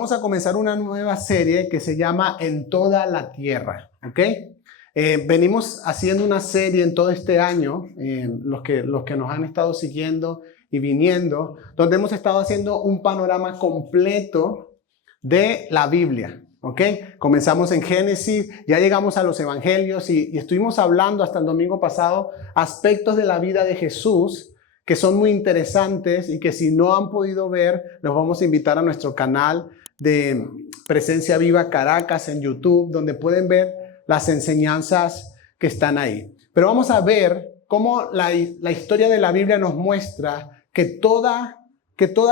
vamos a comenzar una nueva serie que se llama En toda la tierra, ¿ok? Venimos haciendo una serie en todo este año, los que nos han estado siguiendo y viniendo, donde hemos estado haciendo un panorama completo de la Biblia, ¿ok? Comenzamos en Génesis, ya llegamos a los Evangelios y estuvimos hablando hasta el domingo pasado aspectos de la vida de Jesús que son muy interesantes y que si no han podido ver, los vamos a invitar a nuestro canal de Presencia Viva Caracas en YouTube, donde pueden ver las enseñanzas que están ahí. Pero vamos a ver cómo la historia de la Biblia nos muestra que toda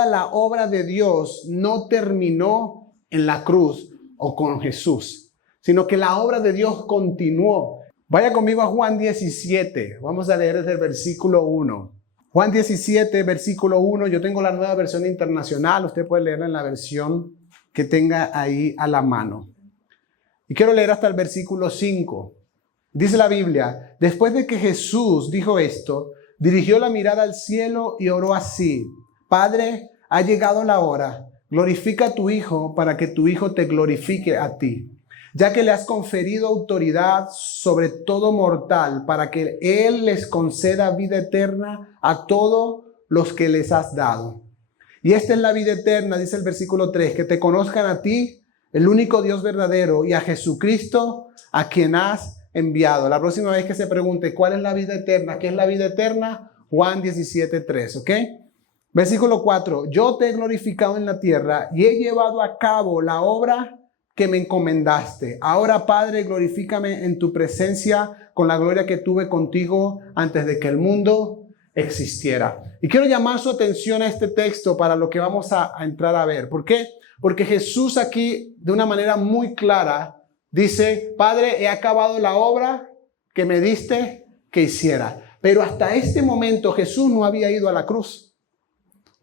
la obra de Dios no terminó en la cruz o con Jesús, sino que la obra de Dios continuó. Vaya conmigo a Juan 17, vamos a leer desde el versículo 1. Juan 17, versículo 1, yo tengo la Nueva Versión Internacional, usted puede leerla en la versión que tenga ahí a la mano. Y quiero leer hasta el versículo 5. Dice la Biblia, después de que Jesús dijo esto, dirigió la mirada al cielo y oró así: Padre, ha llegado la hora, glorifica a tu Hijo para que tu Hijo te glorifique a ti, ya que le has conferido autoridad sobre todo mortal para que Él les conceda vida eterna a todos los que les has dado. Y esta es la vida eterna, dice el versículo 3, que te conozcan a ti, el único Dios verdadero, y a Jesucristo, a quien has enviado. La próxima vez que se pregunte ¿cuál es la vida eterna? ¿Qué es la vida eterna? Juan 17, 3, ¿ok? Versículo 4, yo te he glorificado en la tierra y he llevado a cabo la obra que me encomendaste. Ahora, Padre, glorifícame en tu presencia con la gloria que tuve contigo antes de que el mundo existiera. Y quiero llamar su atención a este texto para lo que vamos a entrar a ver. ¿Por qué? Porque Jesús aquí, de una manera muy clara, dice: Padre, he acabado la obra que me diste que hiciera. Pero hasta este momento Jesús no había ido a la cruz.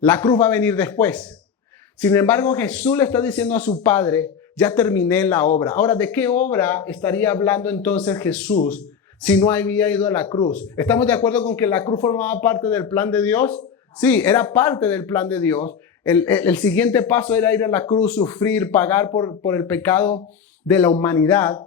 La cruz va a venir después. Sin embargo, Jesús le está diciendo a su Padre: ya terminé la obra. Ahora, ¿de qué obra estaría hablando entonces Jesús si no había ido a la cruz? ¿Estamos de acuerdo con que la cruz formaba parte del plan de Dios? Sí, era parte del plan de Dios. El siguiente paso era ir a la cruz, sufrir, pagar por el pecado de la humanidad.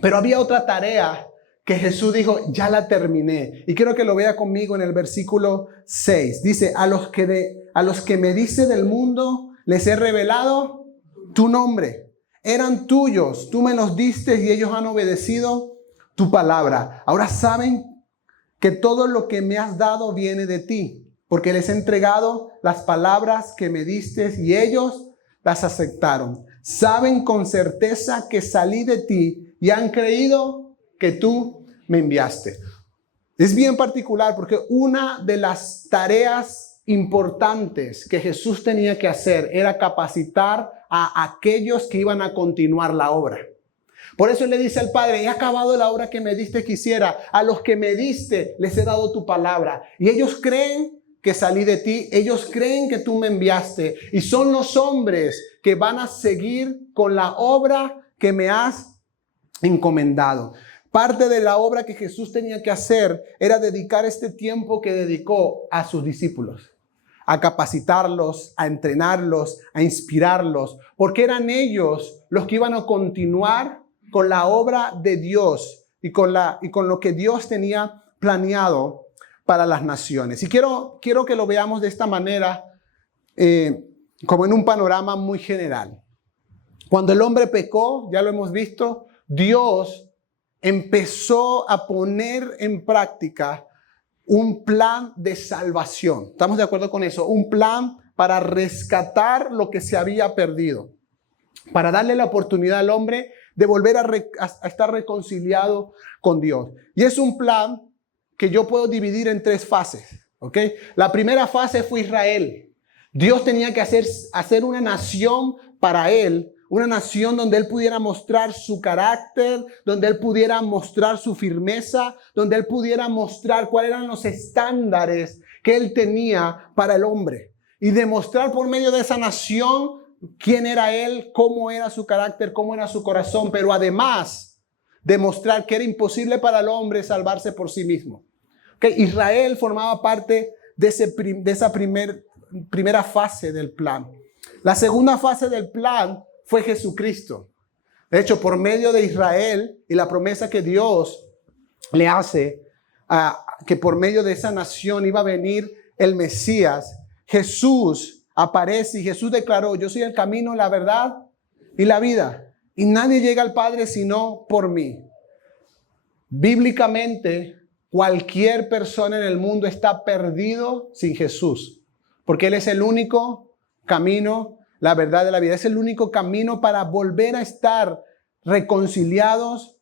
Pero había otra tarea que Jesús dijo: ya la terminé. Y quiero que lo vea conmigo en el versículo 6. Dice: a los que me diste del mundo les he revelado tu nombre. Eran tuyos, tú me los diste y ellos han obedecido tu palabra. Ahora saben que todo lo que me has dado viene de ti, porque les he entregado las palabras que me diste y ellos las aceptaron. Saben con certeza que salí de ti y han creído que tú me enviaste. Es bien particular porque una de las tareas importantes que Jesús tenía que hacer era capacitar a aquellos que iban a continuar la obra. Por eso le dice al Padre: he acabado la obra que me diste que hiciera. A los que me diste les he dado tu palabra. Y ellos creen que salí de ti. Ellos creen que tú me enviaste. Y son los hombres que van a seguir con la obra que me has encomendado. Parte de la obra que Jesús tenía que hacer era dedicar este tiempo que dedicó a sus discípulos, a capacitarlos, a entrenarlos, a inspirarlos, porque eran ellos los que iban a continuar con la obra de Dios y con lo que Dios tenía planeado para las naciones. Y quiero que lo veamos de esta manera, como en un panorama muy general. Cuando el hombre pecó, ya lo hemos visto, Dios empezó a poner en práctica un plan de salvación. ¿Estamos de acuerdo con eso? Un plan para rescatar lo que se había perdido, para darle la oportunidad al hombre de volver a estar reconciliado con Dios. Y es un plan que yo puedo dividir en 3 fases, ¿ok? La primera fase fue Israel. Dios tenía que hacer una nación para Él, una nación donde Él pudiera mostrar su carácter, donde Él pudiera mostrar su firmeza, donde Él pudiera mostrar cuáles eran los estándares que Él tenía para el hombre. Y demostrar por medio de esa nación quién era Él, cómo era su carácter, cómo era su corazón, pero además demostrar que era imposible para el hombre salvarse por sí mismo. Okay, Israel formaba parte de esa primera fase del plan. La segunda fase del plan fue Jesucristo. De hecho, por medio de Israel y la promesa que Dios le hace, que por medio de esa nación iba a venir el Mesías, Jesús aparece y Jesús declaró: yo soy el camino, la verdad y la vida, y nadie llega al Padre sino por mí. Bíblicamente, cualquier persona en el mundo está perdido sin Jesús, porque Él es el único camino, la verdad de la vida. Es el único camino para volver a estar reconciliados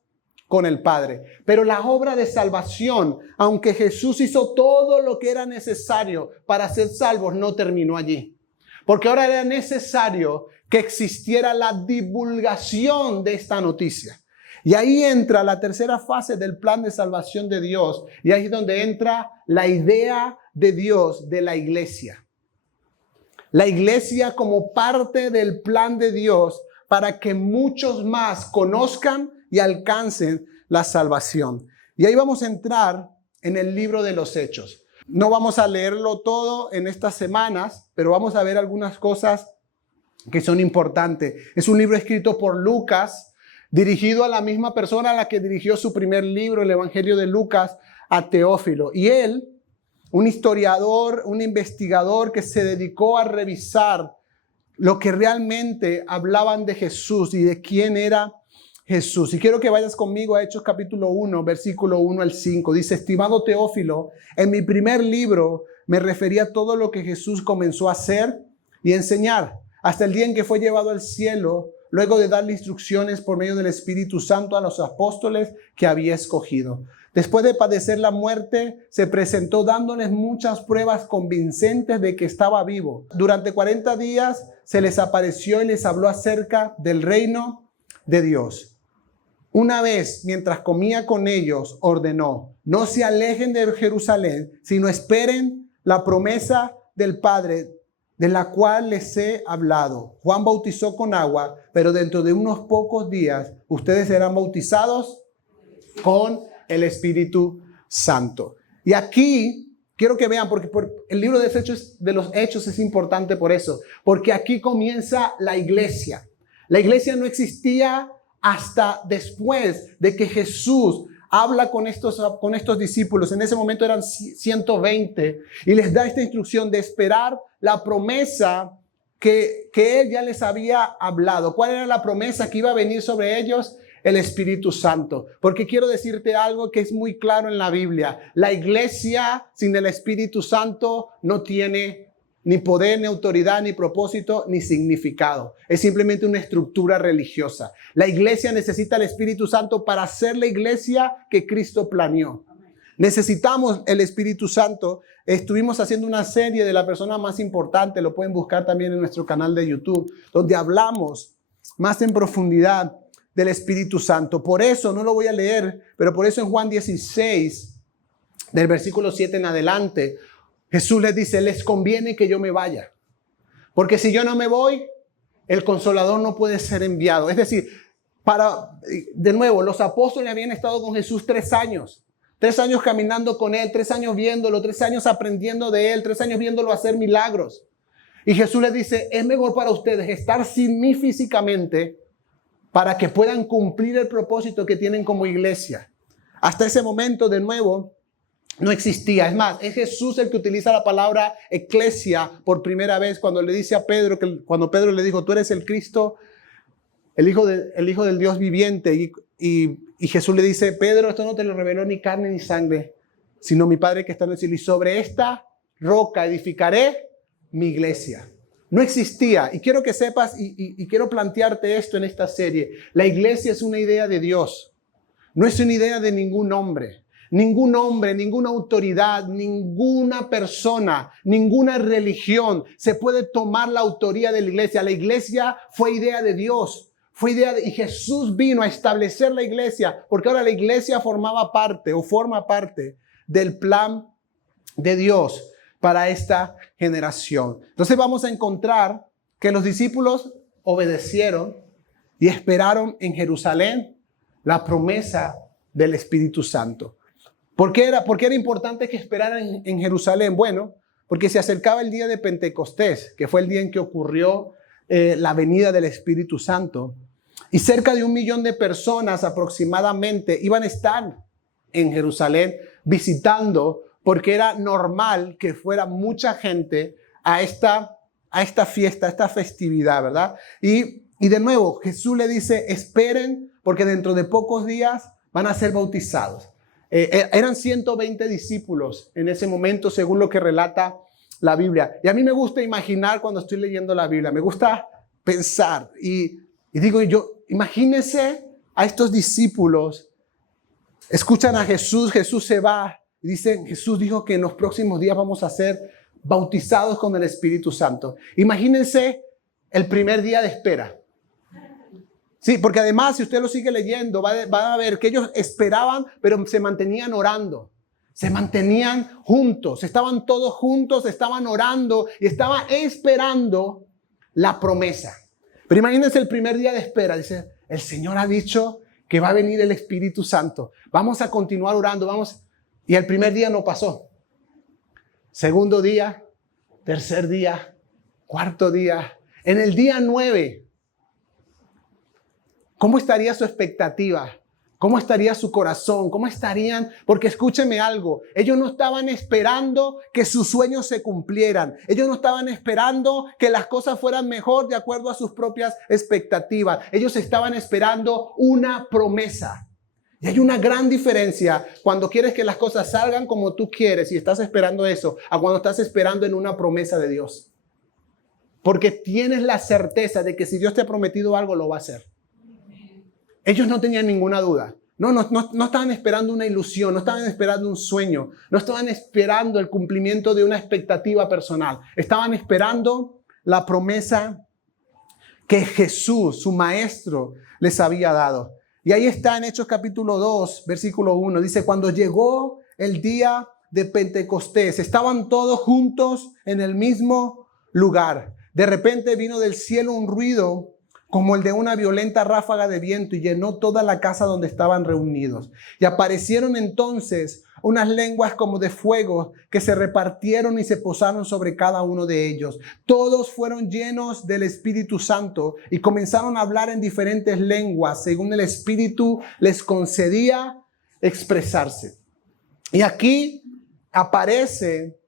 con el Padre. Pero la obra de salvación, aunque Jesús hizo todo lo que era necesario para ser salvos, no terminó allí. Porque ahora era necesario que existiera la divulgación de esta noticia. Y ahí entra la tercera fase del plan de salvación de Dios. Y ahí es donde entra la idea de Dios de la iglesia. La iglesia como parte del plan de Dios para que muchos más conozcan y alcancen la salvación. Y ahí vamos a entrar en el libro de los Hechos. No vamos a leerlo todo en estas semanas, pero vamos a ver algunas cosas que son importantes. Es un libro escrito por Lucas, dirigido a la misma persona a la que dirigió su primer libro, el Evangelio de Lucas, a Teófilo. Y él, un historiador, un investigador que se dedicó a revisar lo que realmente hablaban de Jesús y de quién era Jesús. Y quiero que vayas conmigo a Hechos capítulo 1, versículo 1 al 5. Dice: estimado Teófilo, en mi primer libro me refería a todo lo que Jesús comenzó a hacer y enseñar hasta el día en que fue llevado al cielo, luego de darle instrucciones por medio del Espíritu Santo a los apóstoles que había escogido. Después de padecer la muerte, se presentó dándoles muchas pruebas convincentes de que estaba vivo. Durante 40 días se les apareció y les habló acerca del reino de Dios. Una vez, mientras comía con ellos, ordenó: no se alejen de Jerusalén, sino esperen la promesa del Padre, de la cual les he hablado. Juan bautizó con agua, pero dentro de unos pocos días ustedes serán bautizados con el Espíritu Santo. Y aquí quiero que vean, porque el libro de los Hechos es importante por eso, porque aquí comienza la iglesia. La iglesia no existía hasta después de que Jesús habla con estos discípulos. En ese momento eran 120 y les da esta instrucción de esperar la promesa que Él ya les había hablado. ¿Cuál era la promesa que iba a venir sobre ellos? El Espíritu Santo. Porque quiero decirte algo que es muy claro en la Biblia. La iglesia sin el Espíritu Santo no tiene ni poder, ni autoridad, ni propósito, ni significado. Es simplemente una estructura religiosa. La iglesia necesita el Espíritu Santo para ser la iglesia que Cristo planeó. Necesitamos el Espíritu Santo. Estuvimos haciendo una serie de la persona más importante, lo pueden buscar también en nuestro canal de YouTube, donde hablamos más en profundidad del Espíritu Santo. Por eso, no lo voy a leer, pero por eso en Juan 16, del versículo 7 en adelante, Jesús les dice: les conviene que yo me vaya, porque si yo no me voy, el Consolador no puede ser enviado. Es decir, de nuevo, los apóstoles habían estado con Jesús 3 años. 3 años caminando con Él, 3 años viéndolo, 3 años aprendiendo de Él, 3 años viéndolo hacer milagros. Y Jesús les dice: es mejor para ustedes estar sin mí físicamente para que puedan cumplir el propósito que tienen como iglesia. Hasta ese momento, de nuevo, no existía. Es más, es Jesús el que utiliza la palabra eclesia por primera vez cuando le dice a Pedro, cuando Pedro le dijo: tú eres el Cristo, el Hijo del Dios viviente. Y Jesús le dice: Pedro, esto no te lo reveló ni carne ni sangre, sino mi Padre que está en el cielo. Y sobre esta roca edificaré mi iglesia. No existía. Y quiero que sepas y quiero plantearte esto en esta serie. La iglesia es una idea de Dios. No es una idea de ningún hombre. Ningún hombre, ninguna autoridad, ninguna persona, ninguna religión se puede tomar la autoría de la iglesia. La iglesia fue idea de Dios. Y Jesús vino a establecer la iglesia, porque ahora la iglesia forma parte del plan de Dios para esta generación. Entonces vamos a encontrar que los discípulos obedecieron y esperaron en Jerusalén la promesa del Espíritu Santo. ¿Por qué era importante que esperaran en Jerusalén? Bueno, porque se acercaba el día de Pentecostés, que fue el día en que ocurrió la venida del Espíritu Santo. Y cerca de 1 millón de personas aproximadamente iban a estar en Jerusalén visitando, porque era normal que fuera mucha gente a esta fiesta, a esta festividad, ¿verdad? Y de nuevo, Jesús le dice, esperen, porque dentro de pocos días van a ser bautizados. Eran 120 discípulos en ese momento, según lo que relata la Biblia. Y a mí me gusta imaginar cuando estoy leyendo la Biblia, me gusta pensar y digo yo, imagínense a estos discípulos, escuchan a Jesús, Jesús se va y dicen, Jesús dijo que en los próximos días vamos a ser bautizados con el Espíritu Santo. Imagínense el primer día de espera. Sí, porque además, si usted lo sigue leyendo, va a ver que ellos esperaban, pero se mantenían orando. Se mantenían juntos, estaban todos juntos, estaban orando y estaban esperando la promesa. Pero imagínense el primer día de espera. Dice, el Señor ha dicho que va a venir el Espíritu Santo. Vamos a continuar orando, vamos. Y el primer día no pasó. Segundo día, tercer día, cuarto día. En el día 9, ¿cómo estaría su expectativa? ¿Cómo estaría su corazón? ¿Cómo estarían? Porque escúcheme algo, ellos no estaban esperando que sus sueños se cumplieran. Ellos no estaban esperando que las cosas fueran mejor de acuerdo a sus propias expectativas. Ellos estaban esperando una promesa. Y hay una gran diferencia cuando quieres que las cosas salgan como tú quieres y estás esperando eso, a cuando estás esperando en una promesa de Dios. Porque tienes la certeza de que si Dios te ha prometido algo, lo va a hacer. Ellos no tenían ninguna duda. No estaban esperando una ilusión, no estaban esperando un sueño, no estaban esperando el cumplimiento de una expectativa personal. Estaban esperando la promesa que Jesús, su maestro, les había dado. Y ahí está en Hechos capítulo 2, versículo 1. Dice, cuando llegó el día de Pentecostés, estaban todos juntos en el mismo lugar. De repente vino del cielo un ruido como el de una violenta ráfaga de viento y llenó toda la casa donde estaban reunidos. Y aparecieron entonces unas lenguas como de fuego que se repartieron y se posaron sobre cada uno de ellos. Todos fueron llenos del Espíritu Santo y comenzaron a hablar en diferentes lenguas según el Espíritu les concedía expresarse. Y aquí aparece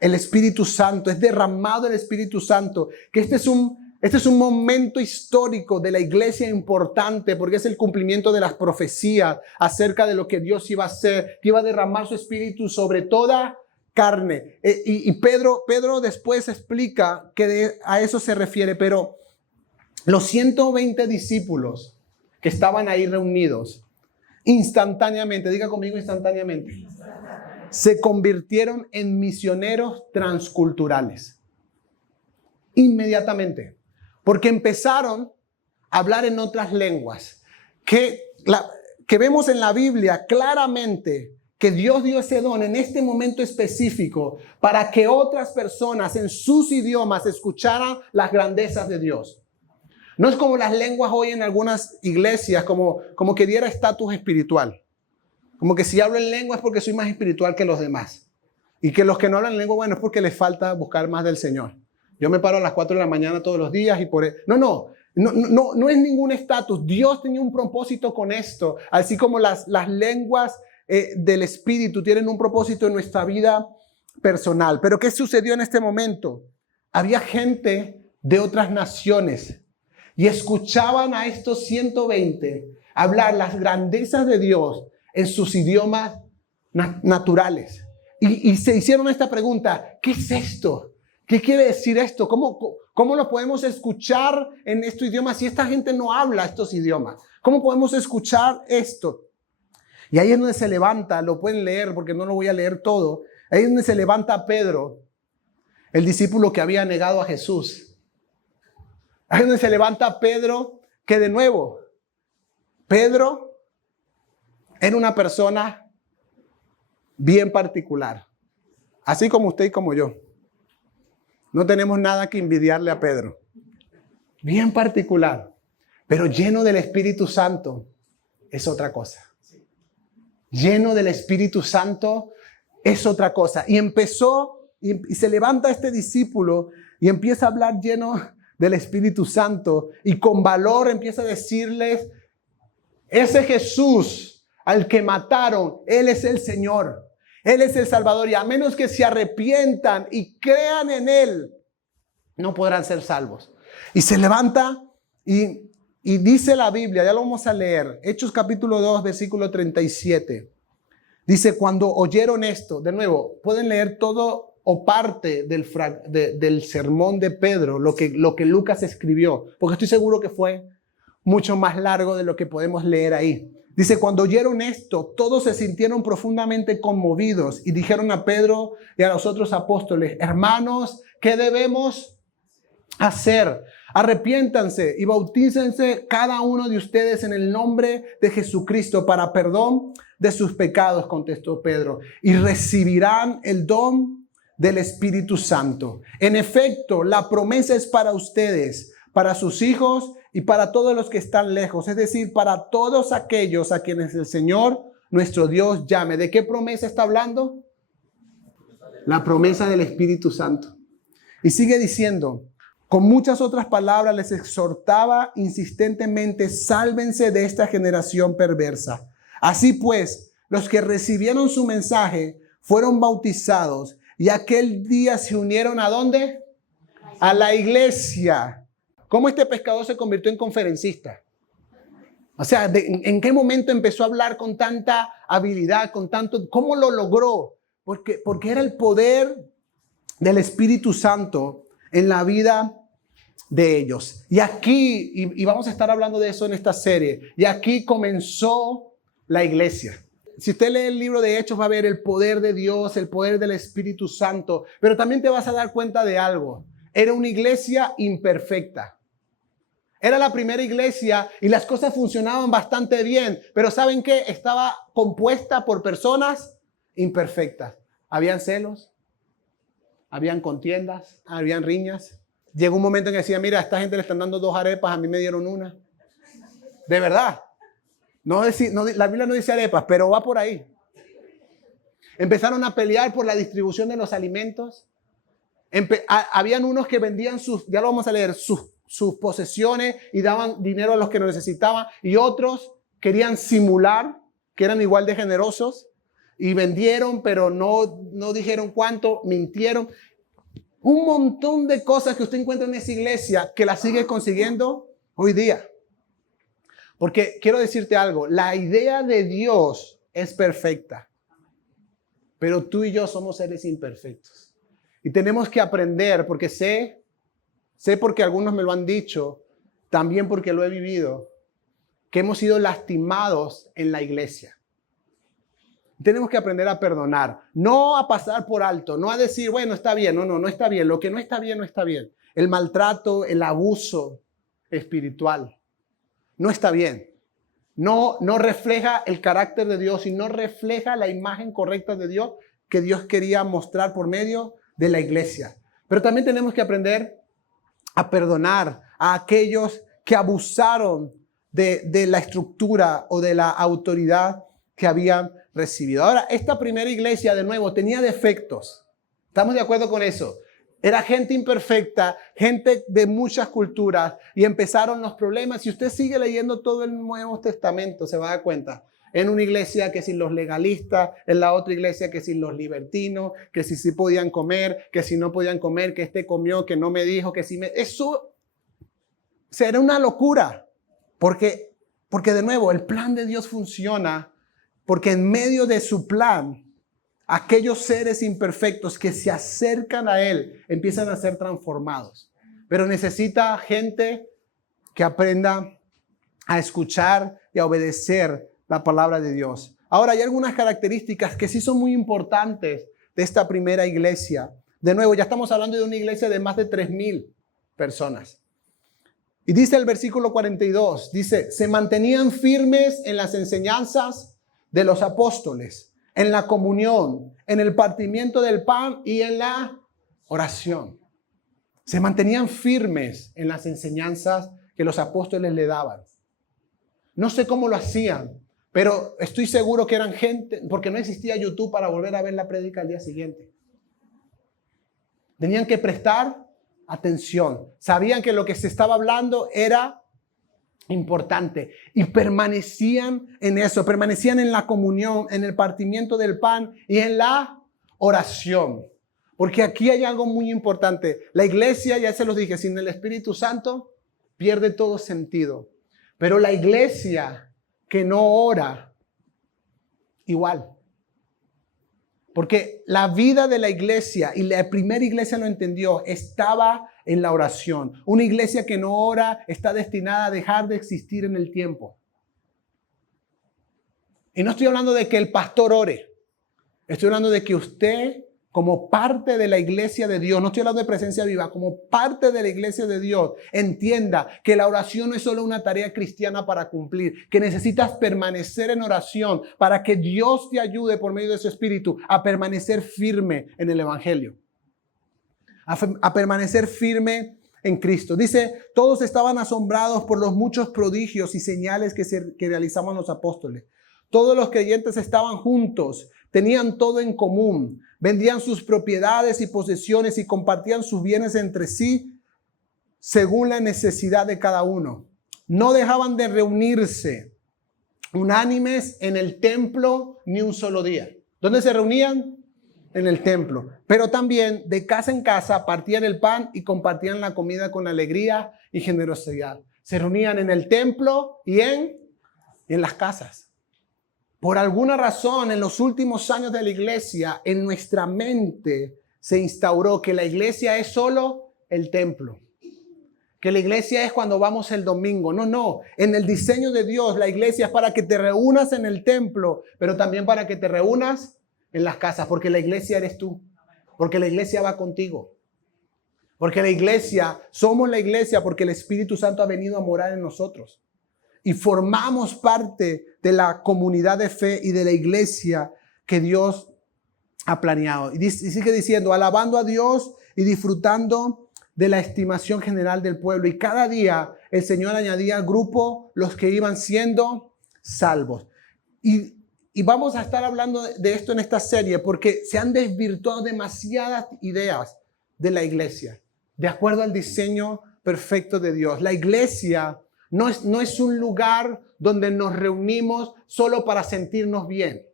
el Espíritu Santo, es derramado el Espíritu Santo, que este es un momento histórico de la iglesia importante porque es el cumplimiento de las profecías acerca de lo que Dios iba a hacer, que iba a derramar su espíritu sobre toda carne. Y Pedro después explica que a eso se refiere, pero los 120 discípulos que estaban ahí reunidos, instantáneamente, diga conmigo instantáneamente, se convirtieron en misioneros transculturales. Inmediatamente. Porque empezaron a hablar en otras lenguas. Que vemos en la Biblia claramente que Dios dio ese don en este momento específico para que otras personas en sus idiomas escucharan las grandezas de Dios. No es como las lenguas hoy en algunas iglesias, como que diera estatus espiritual. Como que si hablo en lengua es porque soy más espiritual que los demás. Y que los que no hablan lengua, bueno, es porque les falta buscar más del Señor. Yo me paro a las 4 de la mañana todos los días y por eso. No es ningún estatus. Dios tenía un propósito con esto. Así como las lenguas del Espíritu tienen un propósito en nuestra vida personal. Pero ¿qué sucedió en este momento? Había gente de otras naciones y escuchaban a estos 120 hablar las grandezas de Dios en sus idiomas naturales. Y se hicieron esta pregunta, ¿qué es esto? ¿Qué quiere decir esto? ¿Cómo lo podemos escuchar en este idioma si esta gente no habla estos idiomas? ¿Cómo podemos escuchar esto? Y ahí es donde se levanta, lo pueden leer porque no lo voy a leer todo. Ahí es donde se levanta Pedro, el discípulo que había negado a Jesús. Ahí es donde se levanta Pedro, que de nuevo, Pedro era una persona bien particular, así como usted y como yo. No tenemos nada que envidiarle a Pedro. Bien particular, pero lleno del Espíritu Santo es otra cosa. Lleno del Espíritu Santo es otra cosa. Y empezó, y se levanta este discípulo y empieza a hablar lleno del Espíritu Santo y con valor empieza a decirles, ese Jesús al que mataron, Él es el Señor, Él es el Salvador, y a menos que se arrepientan y crean en Él, no podrán ser salvos. Y se levanta y dice la Biblia, ya lo vamos a leer, Hechos capítulo 2, versículo 37. Dice, cuando oyeron esto, de nuevo, pueden leer todo o parte del sermón de Pedro, lo que Lucas escribió, porque estoy seguro que fue mucho más largo de lo que podemos leer ahí. Dice, cuando oyeron esto, todos se sintieron profundamente conmovidos y dijeron a Pedro y a los otros apóstoles, hermanos, ¿qué debemos hacer? Arrepiéntanse y bautícense cada uno de ustedes en el nombre de Jesucristo para perdón de sus pecados, contestó Pedro, y recibirán el don del Espíritu Santo. En efecto, la promesa es para ustedes, para sus hijos y para todos los que están lejos, es decir, para todos aquellos a quienes el Señor, nuestro Dios, llame. ¿De qué promesa está hablando? La promesa del Espíritu Santo. Y sigue diciendo, con muchas otras palabras les exhortaba insistentemente, sálvense de esta generación perversa. Así pues, los que recibieron su mensaje fueron bautizados y aquel día se unieron ¿a dónde? A la iglesia. ¿Cómo este pescador se convirtió en conferencista? O sea, ¿en qué momento empezó a hablar con tanta habilidad, con tanto? ¿Cómo lo logró? Porque era el poder del Espíritu Santo en la vida de ellos. Y aquí, y vamos a estar hablando de eso en esta serie, y aquí comenzó la iglesia. Si usted lee el libro de Hechos va a ver el poder de Dios, el poder del Espíritu Santo, pero también te vas a dar cuenta de algo. Era una iglesia imperfecta. Era la primera iglesia y las cosas funcionaban bastante bien, pero ¿saben qué? Estaba compuesta por personas imperfectas. Habían celos, habían contiendas, habían riñas. Llegó un momento en que decía, mira, a esta gente le están dando 2 arepas, a mí me dieron una. De verdad. La Biblia no dice arepas, pero va por ahí. Empezaron a pelear por la distribución de los alimentos. Habían unos que vendían ya lo vamos a leer, sus posesiones y daban dinero a los que lo necesitaban. Y otros querían simular que eran igual de generosos y vendieron, pero no dijeron cuánto, mintieron. Un montón de cosas que usted encuentra en esa iglesia que la sigue consiguiendo hoy día. Porque quiero decirte algo, la idea de Dios es perfecta, pero tú y yo somos seres imperfectos. Y tenemos que aprender, porque sé porque algunos me lo han dicho, también porque lo he vivido, que hemos sido lastimados en la iglesia. Tenemos que aprender a perdonar, no a pasar por alto, no a decir, bueno, está bien, no está bien. Lo que no está bien, no está bien. El maltrato, el abuso espiritual, no está bien. No refleja el carácter de Dios y no refleja la imagen correcta de Dios que Dios quería mostrar por medio de la iglesia. Pero también tenemos que aprender a perdonar a aquellos que abusaron de la estructura o de la autoridad que habían recibido. Ahora, esta primera iglesia, de nuevo, tenía defectos. ¿Estamos de acuerdo con eso? Era gente imperfecta, gente de muchas culturas, y empezaron los problemas. Si usted sigue leyendo todo el Nuevo Testamento, se va a dar cuenta. En una iglesia que sin los legalistas, en la otra iglesia que sin los libertinos, que si sí podían comer, que si no podían comer, que este comió, que no me dijo, que si me... Eso será una locura, porque de nuevo, el plan de Dios funciona, porque en medio de su plan, aquellos seres imperfectos que se acercan a Él empiezan a ser transformados. Pero necesita gente que aprenda a escuchar y a obedecer la palabra de Dios. Ahora, hay algunas características que sí son muy importantes de esta primera iglesia. De nuevo, ya estamos hablando de una iglesia de más de 3,000 personas. Y dice el versículo 42, dice, se mantenían firmes en las enseñanzas de los apóstoles, en la comunión, en el partimiento del pan y en la oración. Se mantenían firmes en las enseñanzas que los apóstoles le daban. No sé cómo lo hacían, pero estoy seguro que eran gente, porque no existía YouTube para volver a ver la prédica al día siguiente. Tenían que prestar atención. Sabían que lo que se estaba hablando era importante y permanecían en eso, permanecían en la comunión, en el partimiento del pan y en la oración. Porque aquí hay algo muy importante. La iglesia, ya se los dije, sin el Espíritu Santo pierde todo sentido. Pero la iglesia que no ora, igual. Porque la vida de la iglesia, y la primera iglesia lo entendió, estaba en la oración. Una iglesia que no ora está destinada a dejar de existir en el tiempo. Y no estoy hablando de que el pastor ore. Estoy hablando de que usted, como parte de la iglesia de Dios, no estoy hablando de presencia viva, como parte de la iglesia de Dios, entienda que la oración no es solo una tarea cristiana para cumplir, que necesitas permanecer en oración para que Dios te ayude por medio de su Espíritu a permanecer firme en el Evangelio, a permanecer firme en Cristo. Dice, todos estaban asombrados por los muchos prodigios y señales que realizaban los apóstoles. Todos los creyentes estaban juntos, tenían todo en común. Vendían sus propiedades y posesiones y compartían sus bienes entre sí según la necesidad de cada uno. No dejaban de reunirse unánimes en el templo ni un solo día. ¿Dónde se reunían? En el templo. Pero también de casa en casa partían el pan y compartían la comida con alegría y generosidad. Se reunían en el templo y en las casas. Por alguna razón, en los últimos años de la iglesia, en nuestra mente se instauró que la iglesia es solo el templo. Que la iglesia es cuando vamos el domingo. No. En el diseño de Dios, la iglesia es para que te reúnas en el templo, pero también para que te reúnas en las casas. Porque la iglesia eres tú. Porque la iglesia va contigo. Porque la iglesia, somos la iglesia porque el Espíritu Santo ha venido a morar en nosotros. Y formamos parte de la comunidad de fe y de la iglesia que Dios ha planeado. Y sigue diciendo, alabando a Dios y disfrutando de la estimación general del pueblo. Y cada día el Señor añadía al grupo los que iban siendo salvos. Y vamos a estar hablando de esto en esta serie porque se han desvirtuado demasiadas ideas de la iglesia, de acuerdo al diseño perfecto de Dios. La iglesia no es un lugar donde nos reunimos solo para sentirnos bien.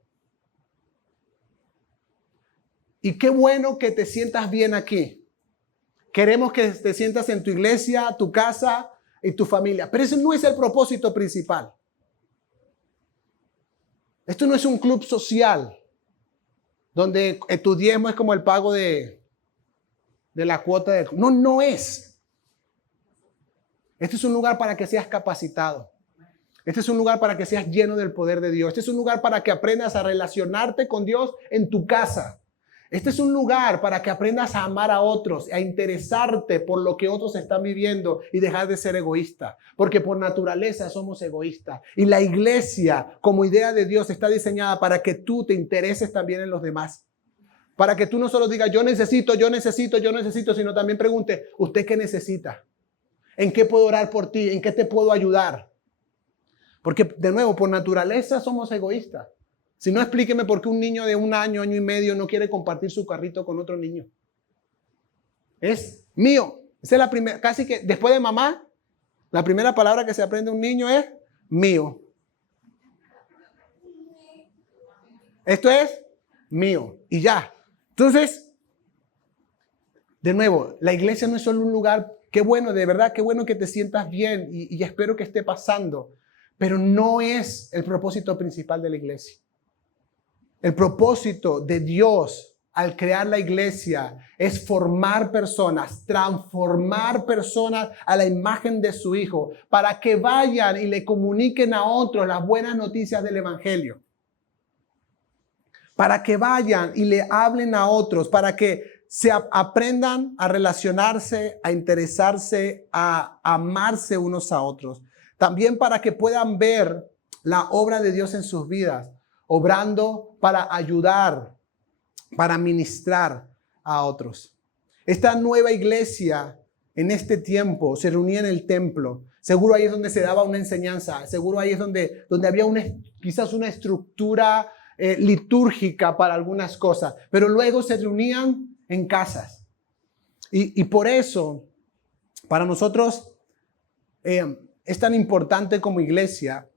Y qué bueno que te sientas bien aquí. Queremos que te sientas en tu iglesia, tu casa y tu familia. Pero ese no es el propósito principal. Esto no es un club social donde tu diezmo es como el pago de la cuota de... No es. Este es un lugar para que seas capacitado. Este es un lugar para que seas lleno del poder de Dios. Este es un lugar para que aprendas a relacionarte con Dios en tu casa. Este es un lugar para que aprendas a amar a otros, a interesarte por lo que otros están viviendo y dejar de ser egoísta. Porque por naturaleza somos egoístas. Y la iglesia, como idea de Dios, está diseñada para que tú te intereses también en los demás. Para que tú no solo digas, yo necesito, sino también pregunte, ¿usted qué necesita? ¿En qué puedo orar por ti? ¿En qué te puedo ayudar? Porque, de nuevo, por naturaleza somos egoístas. Si no, explíqueme por qué un niño de 1 año, año y medio no quiere compartir su carrito con otro niño. Es mío. Esa es la primera, casi que después de mamá, la primera palabra que se aprende un niño es mío. Esto es mío. Y ya. Entonces, de nuevo, la iglesia no es solo un lugar. Qué bueno, de verdad, qué bueno que te sientas bien y espero que esté pasando. Pero no es el propósito principal de la iglesia. El propósito de Dios al crear la iglesia es formar personas, transformar personas a la imagen de su Hijo para que vayan y le comuniquen a otros las buenas noticias del Evangelio. Para que vayan y le hablen a otros, para que se aprendan a relacionarse, a interesarse, a amarse unos a otros. También para que puedan ver la obra de Dios en sus vidas, obrando para ayudar, para ministrar a otros. Esta nueva iglesia en este tiempo se reunía en el templo. Seguro ahí es donde se daba una enseñanza. Seguro ahí es donde había quizás una estructura litúrgica para algunas cosas. Pero luego se reunían en casas. Y por eso, para nosotros, es tan importante como iglesia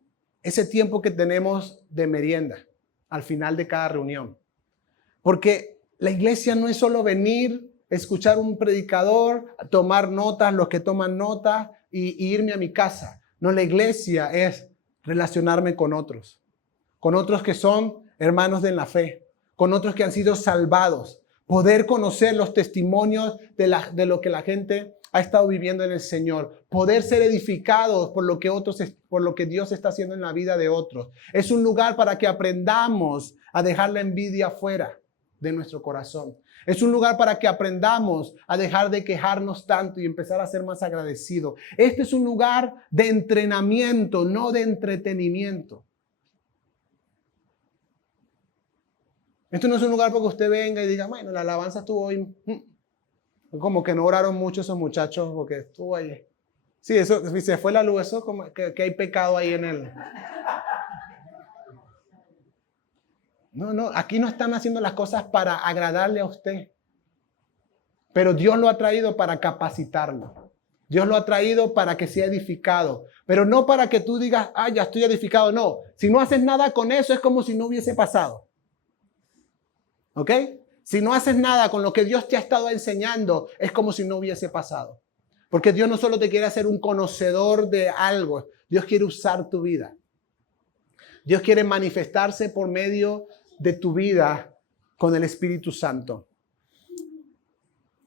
ese tiempo que tenemos de merienda al final de cada reunión. Porque la iglesia no es solo venir, escuchar un predicador, tomar notas, los que toman notas y irme a mi casa. No, la iglesia es relacionarme con otros que son hermanos de la fe, con otros que han sido salvados, poder conocer los testimonios de lo que la gente ha estado viviendo en el Señor, poder ser edificados por lo que Dios está haciendo en la vida de otros. Es un lugar para que aprendamos a dejar la envidia fuera de nuestro corazón. Es un lugar para que aprendamos a dejar de quejarnos tanto y empezar a ser más agradecidos. Este es un lugar de entrenamiento, no de entretenimiento. Esto no es un lugar para que usted venga y diga, bueno, la alabanza estuvo hoy. Como que no oraron mucho esos muchachos porque estuvo ahí. Sí, eso, si se fue la luz, eso como que hay pecado ahí en él. No, aquí no están haciendo las cosas para agradarle a usted. Pero Dios lo ha traído para capacitarlo. Dios lo ha traído para que sea edificado. Pero no para que tú digas, ya estoy edificado. No, si no haces nada con eso es como si no hubiese pasado. ¿Ok? Si no haces nada con lo que Dios te ha estado enseñando, es como si no hubiese pasado. Porque Dios no solo te quiere hacer un conocedor de algo, Dios quiere usar tu vida. Dios quiere manifestarse por medio de tu vida con el Espíritu Santo.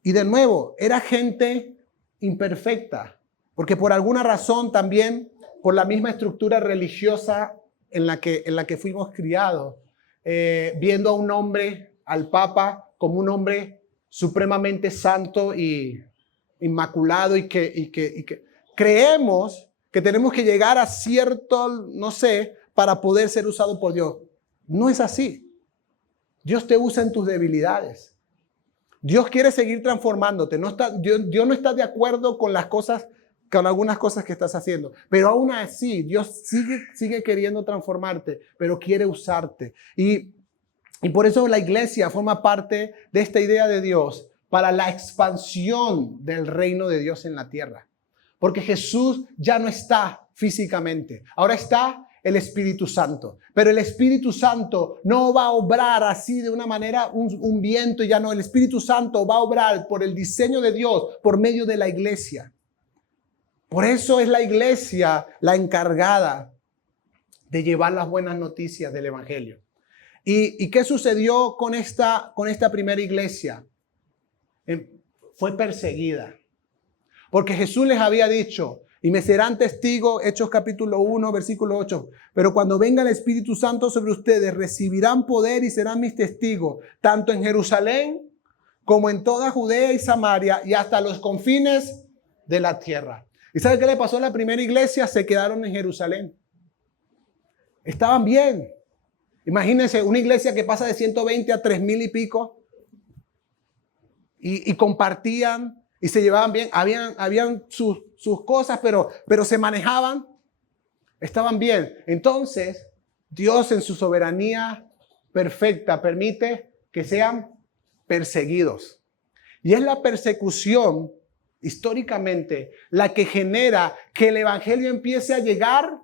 Y de nuevo, era gente imperfecta, porque por alguna razón también, por la misma estructura religiosa en la que fuimos criados, viendo a un hombre, al Papa, como un hombre supremamente santo y inmaculado y que creemos que tenemos que llegar a cierto, no sé, para poder ser usado por Dios. No es así. Dios te usa en tus debilidades. Dios quiere seguir transformándote. Dios no está de acuerdo con algunas cosas que estás haciendo. Pero aún así, Dios sigue queriendo transformarte, pero quiere usarte. Y por eso la iglesia forma parte de esta idea de Dios para la expansión del reino de Dios en la tierra. Porque Jesús ya no está físicamente. Ahora está el Espíritu Santo. Pero el Espíritu Santo no va a obrar así de una manera, un viento y ya no. El Espíritu Santo va a obrar por el diseño de Dios, por medio de la iglesia. Por eso es la iglesia la encargada de llevar las buenas noticias del Evangelio. ¿Y qué sucedió con esta primera iglesia? Fue perseguida. Porque Jesús les había dicho, y me serán testigos, Hechos capítulo 1, versículo 8, pero cuando venga el Espíritu Santo sobre ustedes, recibirán poder y serán mis testigos, tanto en Jerusalén como en toda Judea y Samaria y hasta los confines de la tierra. ¿Y sabe qué le pasó a la primera iglesia? Se quedaron en Jerusalén. Estaban bien. Imagínense una iglesia que pasa de 120 a 3,000 y pico y compartían y se llevaban bien. Habían sus cosas, pero se manejaban. Estaban bien. Entonces, Dios en su soberanía perfecta permite que sean perseguidos. Y es la persecución, históricamente, la que genera que el evangelio empiece a llegar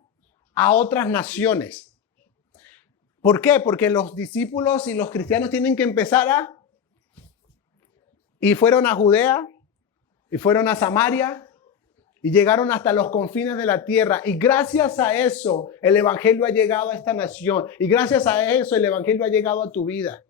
a otras naciones. ¿Por qué? Porque los discípulos y los cristianos tienen que empezar y fueron a Judea, y fueron a Samaria, y llegaron hasta los confines de la tierra. Y gracias a eso, el evangelio ha llegado a esta nación. Y gracias a eso, el evangelio ha llegado a tu vida.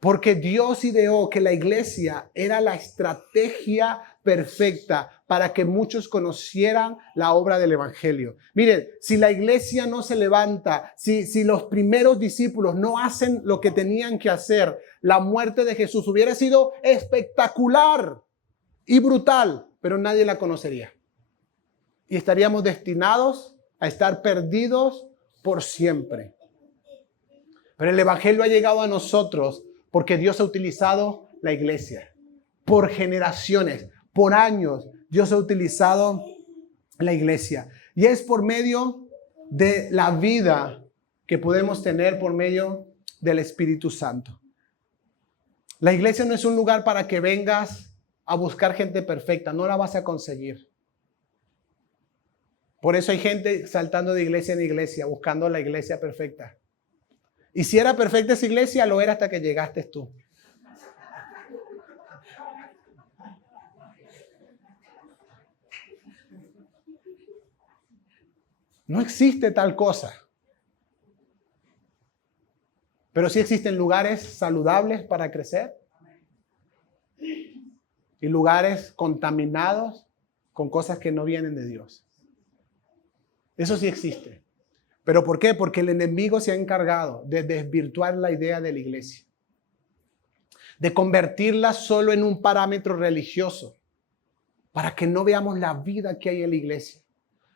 Porque Dios ideó que la iglesia era la estrategia perfecta para que muchos conocieran la obra del evangelio. Miren, si la iglesia no se levanta, si los primeros discípulos no hacen lo que tenían que hacer, la muerte de Jesús hubiera sido espectacular y brutal, pero nadie la conocería. Y estaríamos destinados a estar perdidos por siempre. Pero el evangelio ha llegado a nosotros porque Dios ha utilizado la iglesia. Por generaciones, por años, Dios ha utilizado la iglesia. Y es por medio de la vida que podemos tener por medio del Espíritu Santo. La iglesia no es un lugar para que vengas a buscar gente perfecta, no la vas a conseguir. Por eso hay gente saltando de iglesia en iglesia, buscando la iglesia perfecta. Y si era perfecta esa iglesia, lo era hasta que llegaste tú. No existe tal cosa. Pero sí existen lugares saludables para crecer y lugares contaminados con cosas que no vienen de Dios. Eso sí existe. ¿Pero por qué? Porque el enemigo se ha encargado de desvirtuar la idea de la iglesia, de convertirla solo en un parámetro religioso, para que no veamos la vida que hay en la iglesia,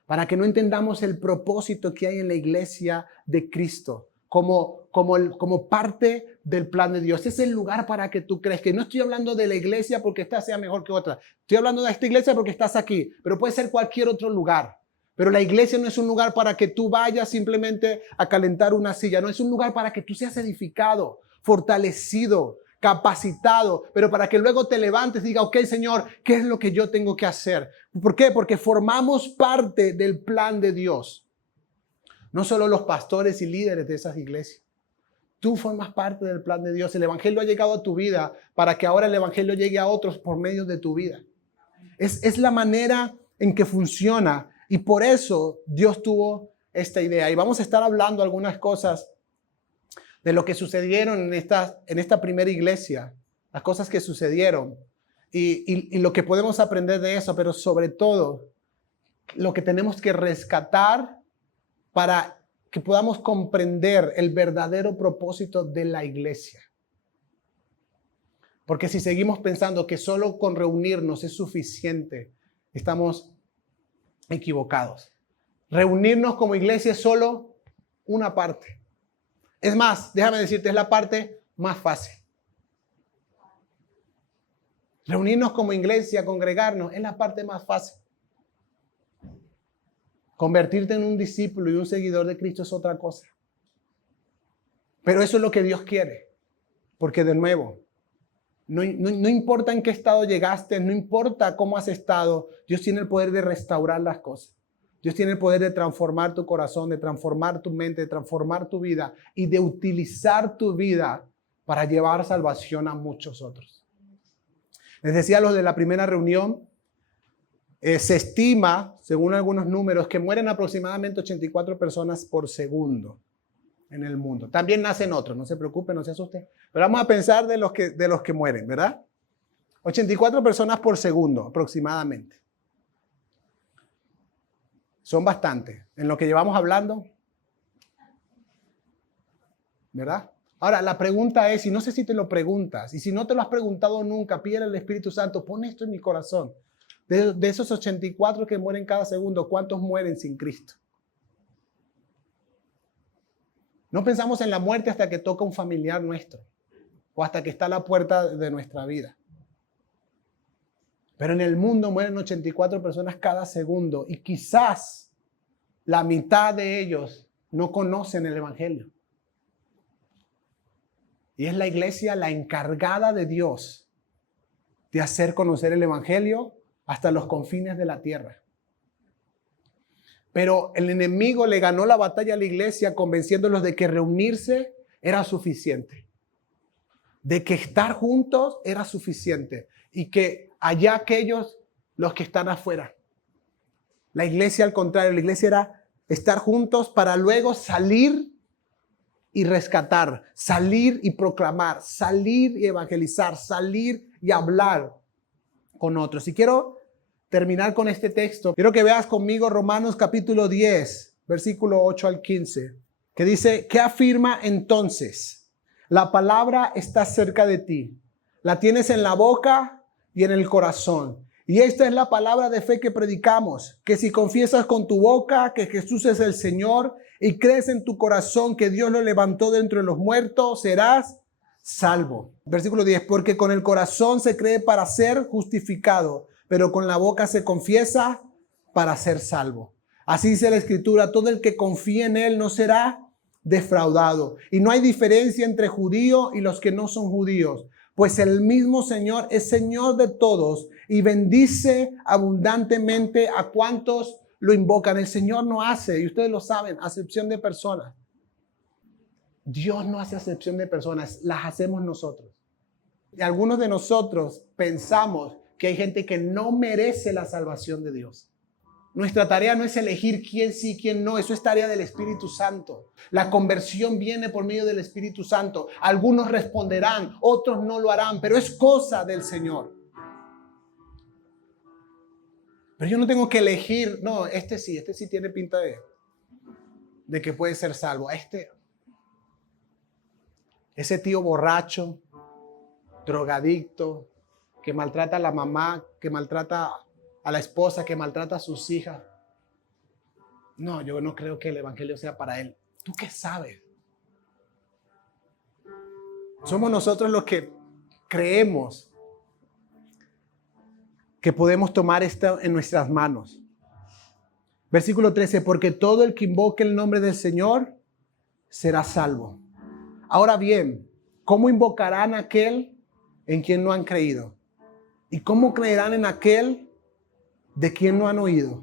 para que no entendamos el propósito que hay en la iglesia de Cristo, como parte del plan de Dios. Es el lugar para que tú crezcas. No estoy hablando de la iglesia porque esta sea mejor que otra. Estoy hablando de esta iglesia porque estás aquí, pero puede ser cualquier otro lugar. Pero la iglesia no es un lugar para que tú vayas simplemente a calentar una silla. No, es un lugar para que tú seas edificado, fortalecido, capacitado, pero para que luego te levantes y digas, ok, Señor, ¿qué es lo que yo tengo que hacer? ¿Por qué? Porque formamos parte del plan de Dios. No solo los pastores y líderes de esas iglesias. Tú formas parte del plan de Dios. El evangelio ha llegado a tu vida para que ahora el evangelio llegue a otros por medio de tu vida. Es la manera en que funciona. Y por eso Dios tuvo esta idea. Y vamos a estar hablando algunas cosas de lo que sucedieron en esta primera iglesia. Las cosas que sucedieron. Y lo que podemos aprender de eso. Pero sobre todo, lo que tenemos que rescatar para que podamos comprender el verdadero propósito de la iglesia. Porque si seguimos pensando que solo con reunirnos es suficiente, estamos equivocados. Reunirnos como iglesia es solo una parte. Es más, déjame decirte, es la parte más fácil. Reunirnos como iglesia, congregarnos, es la parte más fácil. Convertirte en un discípulo y un seguidor de Cristo es otra cosa. Pero eso es lo que Dios quiere. Porque de nuevo, no importa en qué estado llegaste, no importa cómo has estado, Dios tiene el poder de restaurar las cosas. Dios tiene el poder de transformar tu corazón, de transformar tu mente, de transformar tu vida y de utilizar tu vida para llevar salvación a muchos otros. Les decía a los de la primera reunión, se estima, según algunos números, que mueren aproximadamente 84 personas por segundo en el mundo. También nacen otros, no se preocupen, no se asusten. Pero vamos a pensar de los que mueren, ¿verdad? 84 personas por segundo aproximadamente. Son bastantes. En lo que llevamos hablando, ¿verdad? Ahora, la pregunta es, y no sé si te lo preguntas, y si no te lo has preguntado nunca, pídele al Espíritu Santo, pon esto en mi corazón. De esos 84 que mueren cada segundo, ¿cuántos mueren sin Cristo? No pensamos en la muerte hasta que toca un familiar nuestro o hasta que está a la puerta de nuestra vida. Pero en el mundo mueren 84 personas cada segundo y quizás la mitad de ellos no conocen el evangelio. Y es la iglesia la encargada de Dios de hacer conocer el evangelio hasta los confines de la tierra. Pero el enemigo le ganó la batalla a la iglesia convenciéndolos de que reunirse era suficiente. De que estar juntos era suficiente. Y que allá aquellos, los que están afuera. La iglesia al contrario, la iglesia era estar juntos para luego salir y rescatar, salir y proclamar, salir y evangelizar, salir y hablar con otros. Y quiero terminar con este texto. Quiero que veas conmigo Romanos capítulo 10, versículo 8 al 15, que dice, ¿qué afirma entonces? La palabra está cerca de ti, la tienes en la boca y en el corazón. Y esta es la palabra de fe que predicamos, que si confiesas con tu boca que Jesús es el Señor y crees en tu corazón que Dios lo levantó de entre los muertos, serás salvo. Versículo 10, porque con el corazón se cree para ser justificado, pero con la boca se confiesa para ser salvo. Así dice la Escritura, todo el que confíe en Él no será defraudado. Y no hay diferencia entre judío y los que no son judíos, Pues el mismo Señor es Señor de todos y bendice abundantemente a cuantos lo invocan. El Señor no hace, y ustedes lo saben, acepción de personas. Dios no hace acepción de personas, las hacemos nosotros. Y algunos de nosotros pensamos que hay gente que no merece la salvación de Dios. Nuestra tarea no es elegir quién sí y quién no. Eso es tarea del Espíritu Santo. La conversión viene por medio del Espíritu Santo. Algunos responderán, otros no lo harán, pero es cosa del Señor. Pero yo no tengo que elegir, no, este sí tiene pinta de que puede ser salvo. Ese tío borracho, drogadicto, que maltrata a la mamá, que maltrata a la esposa, que maltrata a sus hijas. No, yo no creo que el evangelio sea para él. ¿Tú qué sabes? Somos nosotros los que creemos que podemos tomar esto en nuestras manos. Versículo 13, porque todo el que invoque el nombre del Señor será salvo. Ahora bien, ¿cómo invocarán a aquel en quien no han creído? ¿Y cómo creerán en aquel de quien no han oído?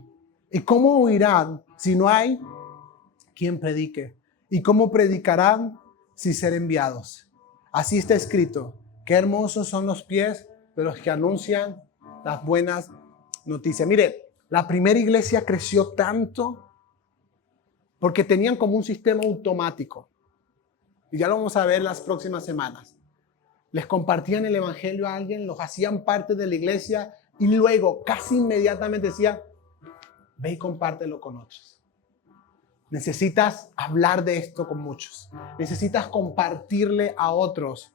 ¿Y cómo oirán si no hay quien predique? ¿Y cómo predicarán sin ser enviados? Así está escrito, qué hermosos son los pies de los que anuncian las buenas noticias. Mire, la primera iglesia creció tanto porque tenían como un sistema automático. Y ya lo vamos a ver las próximas semanas. Les compartían el evangelio a alguien, los hacían parte de la iglesia y luego casi inmediatamente decían, ve y compártelo con otros. Necesitas hablar de esto con muchos. Necesitas compartirle a otros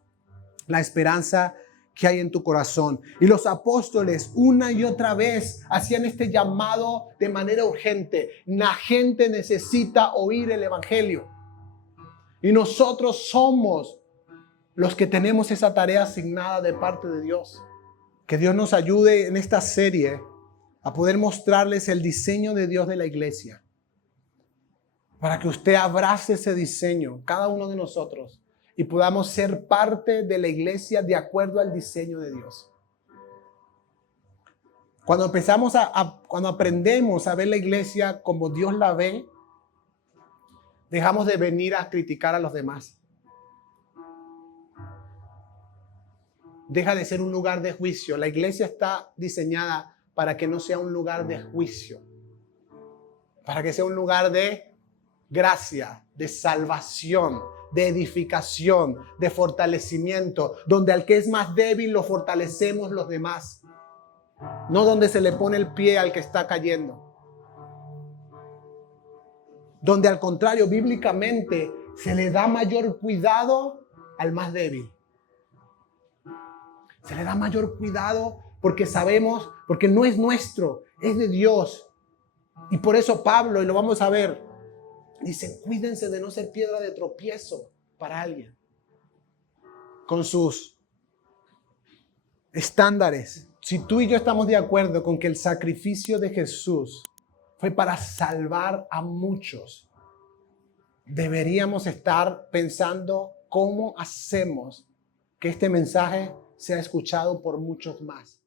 la esperanza que hay en tu corazón. Y los apóstoles una y otra vez hacían este llamado de manera urgente. La gente necesita oír el evangelio. Y nosotros somos los que tenemos esa tarea asignada de parte de Dios. Que Dios nos ayude en esta serie a poder mostrarles el diseño de Dios de la iglesia. Para que usted abrace ese diseño, cada uno de nosotros, y podamos ser parte de la iglesia de acuerdo al diseño de Dios. Cuando cuando aprendemos a ver la iglesia como Dios la ve, dejamos de venir a criticar a los demás. Deja de ser un lugar de juicio. La iglesia está diseñada para que no sea un lugar de juicio, para que sea un lugar de gracia, de salvación, de edificación, de fortalecimiento, donde al que es más débil lo fortalecemos los demás, no donde se le pone el pie al que está cayendo. Donde al contrario, bíblicamente, se le da mayor cuidado al más débil. Se le da mayor cuidado porque sabemos, porque no es nuestro, es de Dios. Y por eso Pablo, y lo vamos a ver, dice, cuídense de no ser piedra de tropiezo para alguien. Con sus estándares. Si tú y yo estamos de acuerdo con que el sacrificio de Jesús fue para salvar a muchos, deberíamos estar pensando cómo hacemos que este mensaje sea escuchado por muchos más.